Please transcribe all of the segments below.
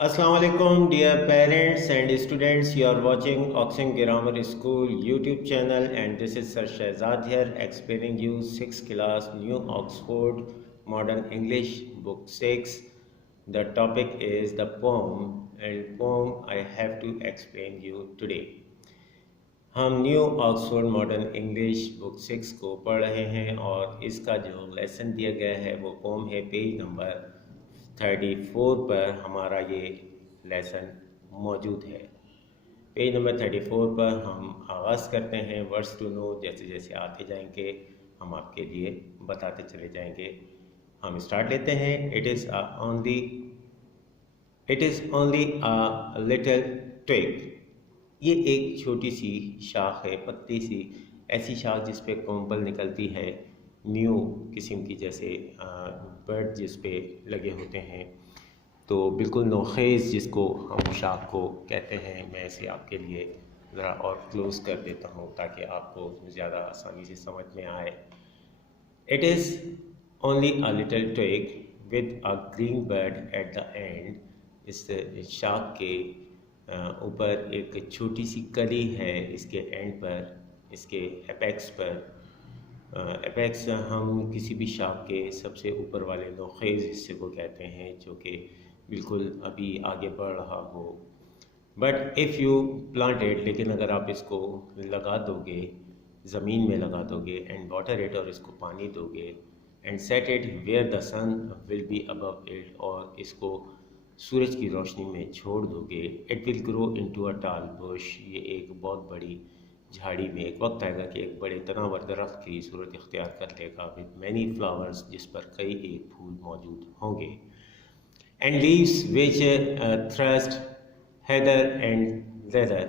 Assalamualaikum dear parents and students, you are watching Oxen Grammar School YouTube channel and this is Sir Shahzad here explaining you 6th class New Oxford Modern English book 6. The topic is the poem and poem I have to explain you today. हम new Oxford modern English book 6 को पढ़ रहे हैं और इसका जो lesson दिया गया है वो पोम है पेज नंबर 34 पर हमारा ये लेसन मौजूद है। पेज नंबर 34 पर हम आगाज़ करते हैं वर्ड्स टू नो। जैसे जैसे आते जाएंगे हम आपके लिए बताते चले जाएंगे। हम स्टार्ट लेते हैं। It is only a little twig. ये एक छोटी सी शाख है, पतली सी ऐसी शाख जिस पे कोम्पल निकलती है, न्यू किस्म की, जैसे बर्ड जिस पे लगे होते हैं। तो बिल्कुल नोखेज़ जिसको हम शाख को कहते हैं। मैं इसे आपके लिए ज़रा और क्लोज़ कर देता हूँ ताकि आपको ज़्यादा आसानी से समझ में आए। It is only a little twig with a green bird at the end. इस शाख के ऊपर एक छोटी सी कली है, इसके एंड पर, इसके एपेक्स पर। एपेक्स हम किसी भी शाख के सबसे ऊपर वाले नोखेज़ हिस्से को कहते हैं जो कि बिल्कुल अभी आगे बढ़ रहा हो। बट इफ़ यू प्लांटेड, लेकिन अगर आप इसको लगा दोगे, ज़मीन में लगा दोगे, एंड वाटर इट, और इसको पानी दोगे, and set it where the sun will be above it, और इसको सूरज की रोशनी में छोड़ दोगे, it will grow into a tall bush. ये एक बहुत बड़ी झाड़ी में एक वक्त आएगा कि एक बड़े तनावर दरख्त की सूरत इख्तियार कर लेगा, विद मैनी फ्लावर्स, जिस पर कई एक फूल मौजूद होंगे। And leaves which thrust Heather and leather.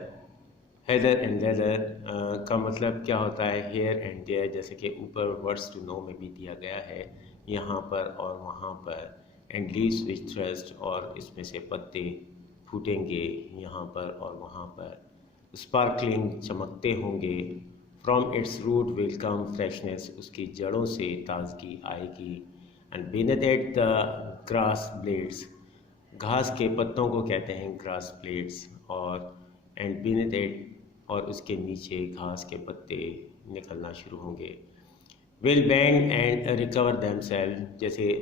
Heather and leather का मतलब क्या होता है? हेयर एंड देयर, जैसे कि ऊपर वर्ड्स टू नो में भी दिया गया है, यहाँ पर और वहाँ पर। एंड लीव्स विच थ्रस्ट, और इसमें से पत्ते फूटेंगे यहाँ पर और वहाँ पर। स्पार्कलिंग, चमकते होंगे। From its root will come freshness, उसकी जड़ों से ताजगी आएगी। And beneath it the grass blades, घास के पत्तों को कहते हैं ग्रास ब्लेड्स। और एंड बीनेथ इट, और उसके नीचे घास के पत्ते निकलना शुरू होंगे। Will bend and recover themselves, जैसे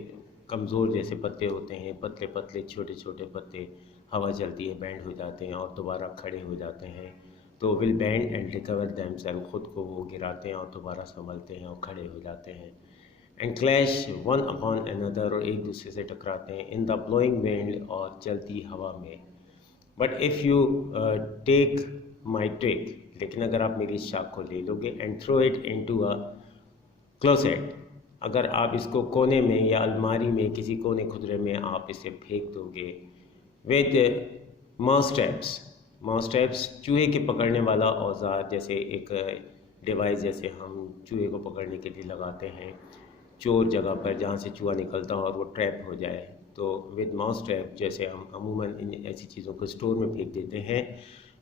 कमज़ोर जैसे पत्ते होते हैं, पतले पतले छोटे छोटे पत्ते, हवा चलती है बैंड हो जाते हैं और दोबारा खड़े हो जाते हैं। तो will bend and recover themselves, ख़ुद को वो गिराते हैं और दोबारा संभलते हैं और खड़े हो जाते हैं। And clash one upon another, और एक दूसरे से टकराते हैं। इन द ब्लोइंग विंड, और चलती हवा में। But if you take my twig, लेकिन अगर आप मेरी इस शाख को ले लोगे, and throw it into a closet, अगर आप इसको कोने में या अलमारी में किसी कोने खुदरे में आप इसे फेंक दोगे। With mouse traps, mouse traps चूहे के पकड़ने वाला औजार, जैसे एक डिवाइस जैसे हम चूहे को पकड़ने के लिए लगाते हैं चोर जगह पर, जहाँ से चूहा निकलता हो और वो ट्रैप हो जाए। तो विद माउस ट्रैप, जैसे हम अमूमन इन ऐसी चीज़ों को स्टोर में फेंक देते हैं,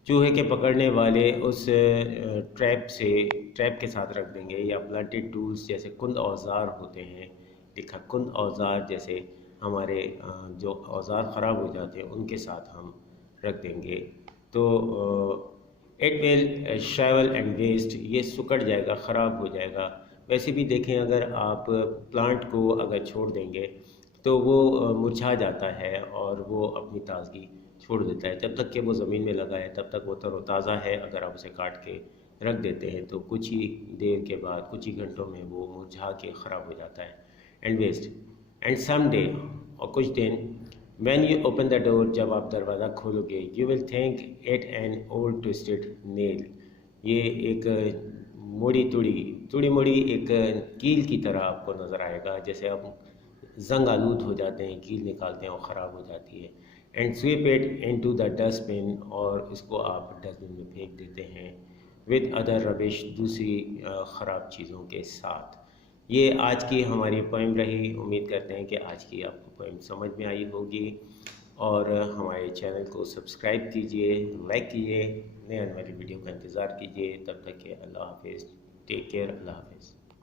चूहे के पकड़ने वाले उस ट्रैप के साथ रख देंगे। या ब्लंटेड टूल्स, जैसे कुंद औजार होते हैं, लिखा कुंद औजार, जैसे हमारे जो औजार ख़राब हो जाते हैं उनके साथ हम रख देंगे। तो इट विल श्रैवल एंड वेस्ट, ये सुकड़ जाएगा, ख़राब हो जाएगा। वैसे भी देखें, अगर आप प्लांट को अगर छोड़ देंगे तो वो मुरझा जाता है और वो अपनी ताजगी छोड़ देता है। जब तक कि वो ज़मीन में लगा है तब तक वो तरोताज़ा है। अगर आप उसे काट के रख देते हैं तो कुछ ही देर के बाद, कुछ ही घंटों में वो मुरझा के ख़राब हो जाता है। And waste and some day, और कुछ दिन, when you open the door, जब आप दरवाज़ा खोलोगे, you will think it an old twisted nail, ये एक तुड़ी मुड़ी एक कील की तरह आपको नज़र आएगा। जैसे आप जंग आलूद हो जाते हैं, कील निकालते हैं और ख़राब हो जाती है। And sweep it into the dustbin, और इसको आप डस्टबिन में फेंक देते हैं। विद अदर रबिश, दूसरी ख़राब चीज़ों के साथ। ये आज की हमारी पोइम रही। उम्मीद करते हैं कि आज की आपको पोइम समझ में आई होगी। और हमारे चैनल को सब्सक्राइब कीजिए, लाइक कीजिए, नए आने वाली वीडियो का इंतज़ार कीजिए। तब तक के अल्लाह हाफिज़, टेक केयर, अल्लाह हाफिज़।